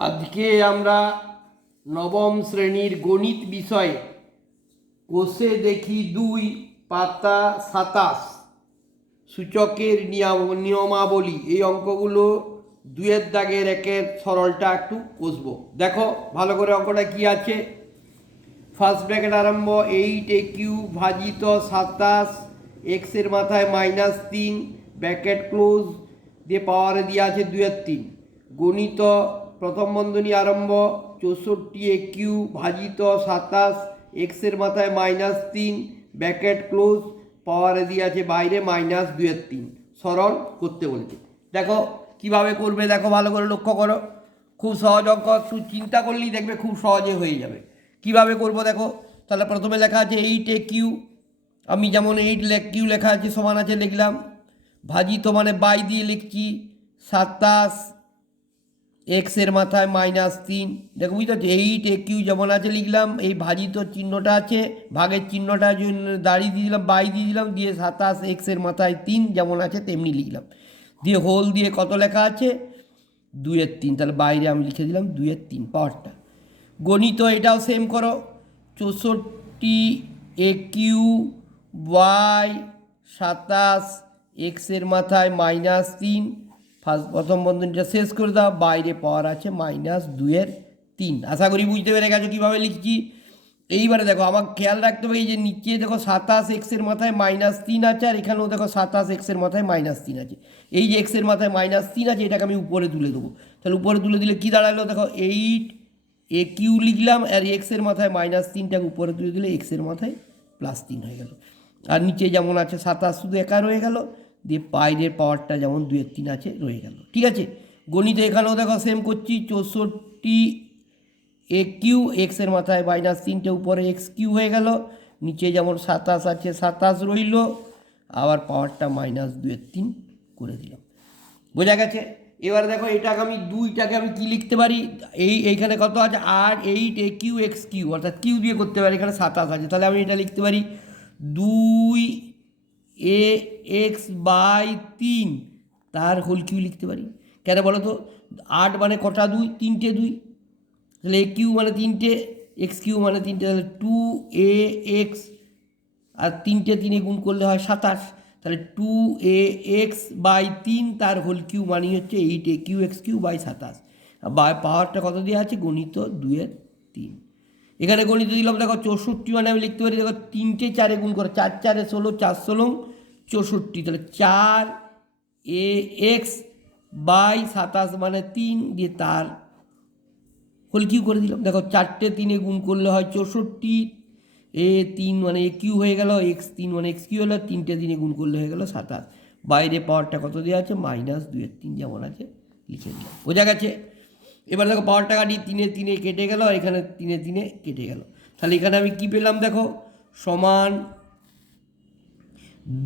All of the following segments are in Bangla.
আজকে আমরা নবম শ্রেণীর গণিত বিষয়ে কোষে দেখি 2 পাতা 27 সূচকের নিয়মাবলী এই অঙ্কগুলো 2-এর দাগের 1-এর সরলটা একটু কষবো। দেখো ভালো করে অঙ্কটা কি আছে। ফার্স্ট ব্র্যাকেট আরম্ভ 8 ভাজিত 27 এক্সের মাথায় -3 ব্র্যাকেট ক্লোজ দিয়ে পাওয়ারে দিয়ে আছে 2/3 গণিত প্রথম বন্ধনী আরম্ভ 64 ভাজিত 27 এক্সের মাথায় -3 ব্র্যাকেট ক্লোজ পাওয়ারে দিয়ে আছে বাইরে -2/3 সরল করতে বলছে। দেখো কিভাবে করবে, দেখো ভালো করে লক্ষ্য করো। খুব সহজ অঙ্ক, একটু চিন্তা করলেই দেখবে খুব সহজে হয়ে যাবে। কিভাবে করব দেখো। তাহলে প্রথমে লেখা আছে 8 আমি যেমন 8 লেখা আছে সমান আছে লিখলাম, ভাজিত মানে বাই দিয়ে লিখছি 27 এক্সের মাথায় -3। দেখো বুঝতে পারছি 8 যেমন আছে লিখলাম, এই ভাজিত চিহ্নটা আছে, ভাগের চিহ্নটা দাঁড়িয়ে দিয়ে দিলাম, বাই দিয়ে দিলাম, দিয়ে 27 এক্সের মাথায় 3 যেমন আছে তেমনি লিখলাম, দিয়ে হোল দিয়ে কত লেখা আছে 2/3। তাহলে বাইরে আমি লিখে দিলাম 2/3 পাওয়ারটা। গণিত এটাও সেম করো, 64 বাই 27 এক্সের মাথায় -3, প্রথম বন্ধনীটা শেষ করে দাও, বাইরে পাওয়ার আছে -2/3। আশা করি বুঝতে পেরে গেছো কীভাবে লিখছি। এইবারে দেখো আমার খেয়াল রাখতে হবে, এই যে নিচে দেখো 27 এক্সের মাথায় -3 আছে, আর এখানেও দেখো 27 এক্সের মাথায় -3 আছে। এই যে এক্সের মাথায় -3 আছে এটাকে আমি উপরে তুলে দেবো। তাহলে উপরে তুলে দিলে কী দাঁড়ালো দেখো, 8 লিখলাম, আর এক্সের মাথায় -3টাকে উপরে তুলে দিলে এক্সের মাথায় +3 হয়ে গেল। আর নিচে যেমন আছে 27 শুধু একা রয়ে গেল, দিয়ে বাইরের পাওয়ারটা যেমন 2/3 আছে রয়ে গেল। ঠিক আছে, গণিত এখানেও দেখো সেম করছি, 64 এক্সের মাথায় -3টে উপরে x³ হয়ে গেল, নিচে যেমন 27 আছে 27 রইল, আবার পাওয়ারটা -2/3 করে দিলাম। বোঝা গেছে। এবার দেখো এটাকে আমি দুইটাকে আমি কি লিখতে পারি, এইখানে কত আছে 8 8 x³ অর্থাৎ কিউ দিয়ে করতে পারি, এখানে 27 আছে, তাহলে আমি এটা লিখতে পারি 2ax/3 তার হোল কিউ লিখতে পারি। কেন বলো তো, 8 মানে কটা 2, 3টে 2, তাহলে a কিউ মানে 3টে, x³ মানে 3টে, তাহলে 2ax, আর 3টে 3 গুণ করলে হয় 27, তাহলে 2ax/3 তার হোল কিউ মানে হচ্ছে 8aqx³/27। আর পাওয়ারটা কত দেওয়া আছে গণিত 2/3। এখানে গণিত দিলাম দেখো 64 মানে আমি লিখতে পারি দেখো 3টে 4 গুণ করে, 4 4 16, 4 16 64, তাহলে 4ax/27 মানে 3 দিয়ে তার হোল কিউ করে দিলাম। দেখো 4টে 3 গুণ করলে হয় 64, a3 মানে a কিউ হয়ে গেল, x3 মানে x³ হলো, 3টে 3 গুণ করলে হয়ে গেল 27। বাইরে পাওয়ারটা কত দেওয়া আছে -2/3 যেমন আছে লিখে দিলাম। বোঝা গেছে। এবার দেখো পাওয়ারটা কাটি, 3 3 কেটে গেল, এখানে 3 3 কেটে গেল, তাহলে এখানে আমি কি পেলাম দেখো, সমান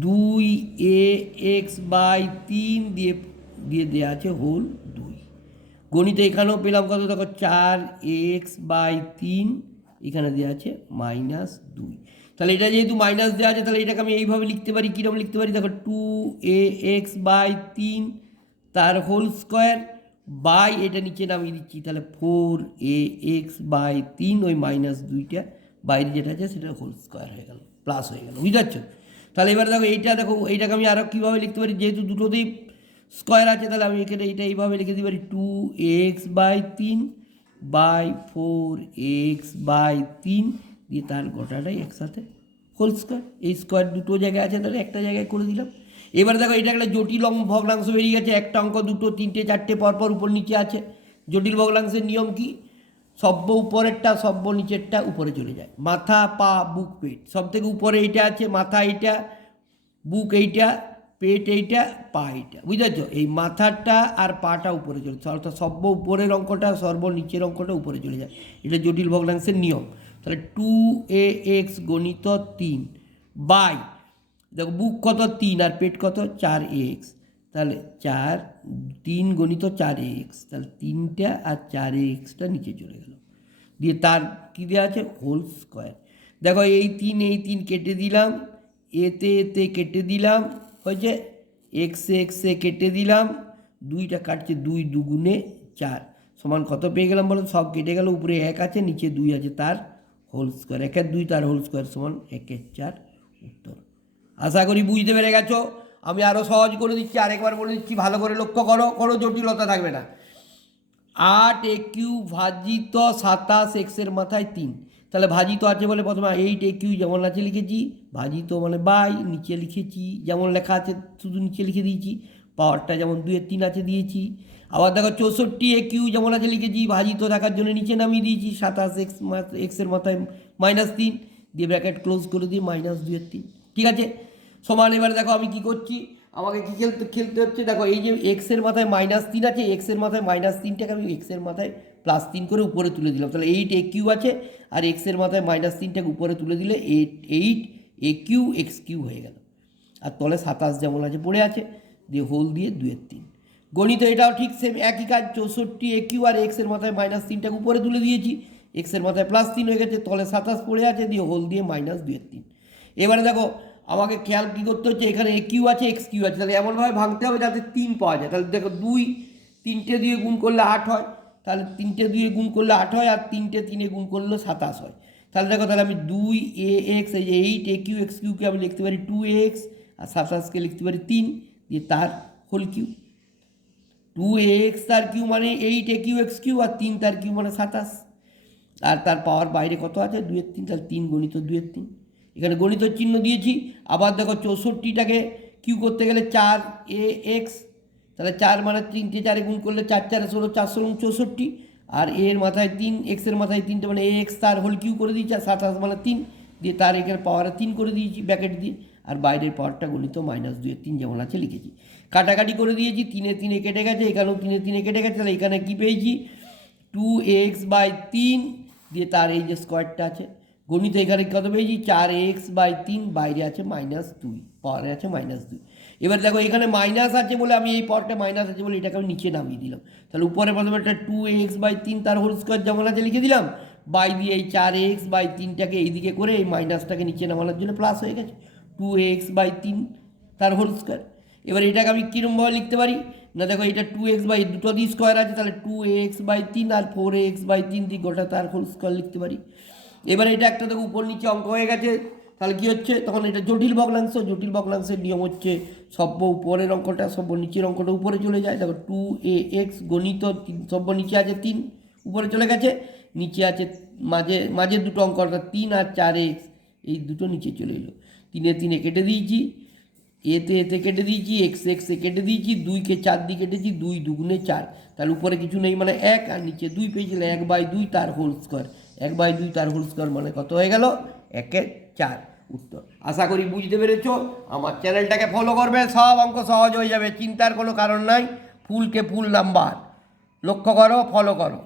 2ax/3 দিয়ে দেওয়া আছে হোল 2। গণিতে এখানেও পেলাম কত দেখো 4x/3, এখানে দেওয়া আছে -2। তাহলে এটা যেহেতু মাইনাস দেওয়া আছে, তাহলে এটাকে আমি এইভাবে লিখতে পারি, কীরকম লিখতে পারি দেখো, 2ax/3 তার হোল স্কোয়ার বাই এটা নিচে নামিয়ে দিচ্ছি, তাহলে 4ax/3 ওই -2টা বাইরে যেটা আছে সেটা হোল স্কোয়ার হয়ে গেল, প্লাস হয়ে গেল। বুঝতে পারছো। তাহলে এবার দেখো এইটাকে আমি আরও কীভাবে লিখতে পারি, যেহেতু দুটোতেই স্কোয়ার আছে, তাহলে আমি এখানে এইটা এইভাবে লিখে দিতে পারি 2x/3 বাই 4x/3 দিয়ে তার গোটাটাই একসাথে হোল স্কোয়ার। এই স্কোয়ার দুটো জায়গায় আছে, তাহলে একটা জায়গায় করে দিলাম। এবার দেখো এটা একটা জটিল ভগ্নাংশ বেরিয়ে গেছে, একটা অঙ্ক 2, 3, 4টে পরপর উপর নিচে আছে। জটিল ভগ্নাংশের নিয়ম কি, সব্য উপরেরটা সব্য নিচেরটা উপরে চলে যায়, মাথা পা বুক পেট, সব থেকে উপরে এইটা আছে, মাথা এইটা, বুক এইটা, পেট এইটা, পা এইটা। বুঝতে পারছো, এই মাথাটা আর পাটা উপরে চলে, অর্থাৎ সর্ব উপরের অঙ্কটা সর্ব নিচের অঙ্কটা উপরে চলে যায়, এটা জটিল ভগ্নাংশের নিয়ম। তাহলে 2ax গণিত 3 বাই, দেখো বুক কত 3 আর পেট কত 4ax, তাহলে 3 গণিত 4ax, তাহলে 3টা আর 4axটা নিচে চলে গেল, দিয়ে তার কী দেওয়া আছে হোল স্কোয়ার। দেখো এই 3 কেটে দিলাম, এতে কেটে দিলাম, হয়েছে এক্সে কেটে দিলাম, 2টা কাটছে 2 2 4, সমান কত পেয়ে গেলাম বলো, সব কেটে গেল, উপরে 1 আছে, নিচে 2 আছে, তার হোল স্কোয়ার, 1 2 তার হোল স্কোয়ার সমান 1 4 উত্তর। আশা করি বুঝতে পেরে গেছো। আমি আরও সহজ করে দিচ্ছি, আরেকবার বলে দিচ্ছি, ভালো করে লক্ষ্য করো, কোনো জটিলতা থাকবে না। 8 ভাজিত 27 এক্সের মাথায় 3, তাহলে ভাজিত আছে বলে প্রথমে 8 যেমন আছে লিখেছি, ভাজিত মানে বাই, নিচে লিখেছি যেমন লেখা আছে শুধু নিচে লিখে দিয়েছি, পাওয়ারটা যেমন 2/3 আছে দিয়েছি। আবার দেখো 64 যেমন আছে লিখেছি, ভাজিত থাকার জন্য নিচে নামিয়ে দিয়েছি, 27 এক্সের মাথায় -3 দিয়ে ব্র্যাকেট ক্লোজ করে দিয়ে -2/3, ঠিক আছে সমান। এবারে দেখো আমি কি করছি, আমাকে কি খেলতে হচ্ছে, দেখো এই যে এক্সের মাথায় -3 আছে, এক্সের মাথায় -3টাকে আমি এক্সের মাথায় +3 করে উপরে তুলে দিলাম, তাহলে 8 আছে, আর এক্সের মাথায় -3টাকে উপরে তুলে দিলে 8 x³ হয়ে গেল। আর তলে 27 যেমন আছে পড়ে আছে, দিয়ে হোল দিয়ে 2/3। গণিত এটাও ঠিক সেম একই কাজ, 64 আর এক্সের মাথায় -3টাকে উপরে তুলে দিয়েছি, এক্সের মাথায় +3 হয়ে গেছে, তলে 27 পড়ে আছে, দিয়ে হোল দিয়ে -2/3। এবারে দেখো আমাকে খেয়াল কী করতে হচ্ছে, এখানে আছে x³ আছে, তাহলে এমনভাবে ভাঙতে হবে যাতে 3 পাওয়া যায়। তাহলে দেখো 2 3টে দিয়ে গুণ করলে 8 হয়, তাহলে 3টে দিয়ে গুণ করলে 8 হয়, আর 3টে 3 গুণ করলে 27 হয়। তাহলে দেখো, তাহলে আমি 2ax, এই যে 8 x³ আমি লিখতে পারি 2x, আর 27কে লিখতে পারি 3, দিয়ে তার হোল কিউ। 2ax তার কিউ মানে 8 আর 3 তার কিউ মানে 27, আর তার পাওয়ার বাইরে কত আছে 2/3, তাহলে 3 গণিত 2/3। এখানে গণিতের চিহ্ন দিয়েছি। আবার দেখো 64টাকে কিউ করতে গেলে 4ax, তাহলে 4 মানে 3টে 4 গুণ করলে 4 4 16, 4 64, আর এর মাথায় 3, এক্সের মাথায় 3টে মানে ax তার হোল কিউ করে দিয়েছি, আর 27 মানে 3 দিয়ে তার এখানে পাওয়ারে 3 করে দিয়েছি ব্র্যাকেট দিয়ে, আর বাইরের পাওয়ারটা গণিত -2/3 যেমন আছে লিখেছি। কাটাকাটি করে দিয়েছি, 3 3 কেটে গেছে, এখানেও 3 3 কেটে গেছে, তাহলে এখানে কী পেয়েছি 2x/3 দিয়ে তার এই যে স্কোয়ারটা আছে। গণিত এখানে কত পেয়েছি 4x/3, বাইরে আছে -2, পাওয়ারে আছে -2। এবার দেখো এখানে মাইনাস আছে বলে আমি এই পাওয়ারটা মাইনাস আছে বলে এটাকে আমি নিচে নামিয়ে দিলাম, তাহলে উপরে প্রথমে একটা 2x/3 তার হোল স্কোয়ার যেমন আছে লিখে দিলাম, বাই দিয়ে এই 4x/3টাকে এইদিকে করে এই মাইনাসটাকে নিচে নামানোর জন্য প্লাস হয়ে গেছে 2x/3 তার হোল স্কোয়ার। এবার এটাকে আমি কীরকমভাবে লিখতে পারি না, দেখো এটা 2x দুটো দিয়ে স্কোয়ার আছে, তাহলে 2x/3 আর 4x/3 দিয়ে গোটা তার হোল স্কোয়ার লিখতে পারি। এবার এটা একটা দেখো উপর নিচে অঙ্ক হয়ে গেছে, তাহলে কী হচ্ছে তখন এটা জটিল ভগ্নাংশের নিয়ম হচ্ছে সব্য উপরের অঙ্কটা সব্য নিচের অঙ্কটা উপরে চলে যায়। দেখো 2ax গণিত সব্য নিচে আছে 3 উপরে চলে গেছে, নিচে আছে মাঝে দুটো অঙ্ক অর্থাৎ 3 আর 4x, এই দুটো নিচে চলে এলো। 3 3 কেটে দিয়েছি, এতে কেটে দিয়েছি, এক্সে কেটে দিয়েছি, 2কে 4 দিয়ে কেটেছি, 2 2 4, তাহলে উপরে কিছু নেই মানে 1, আর নিচে 2 পেয়েছিলাম 1/2 তার হোল স্কোয়ার, 1/2 তার হোল স্কোয়ার মানে কত হয়ে গেল 1 4 উত্তর। আশা করি বুঝতে পেরেছো। আমার চ্যানেলটাকে ফলো করবে, সব অঙ্ক সহজ হয়ে যাবে, চিন্তার কোনো কারণ নাই। ফুলকে ফুল নাম্বার, লক্ষ্য করো, ফলো করো।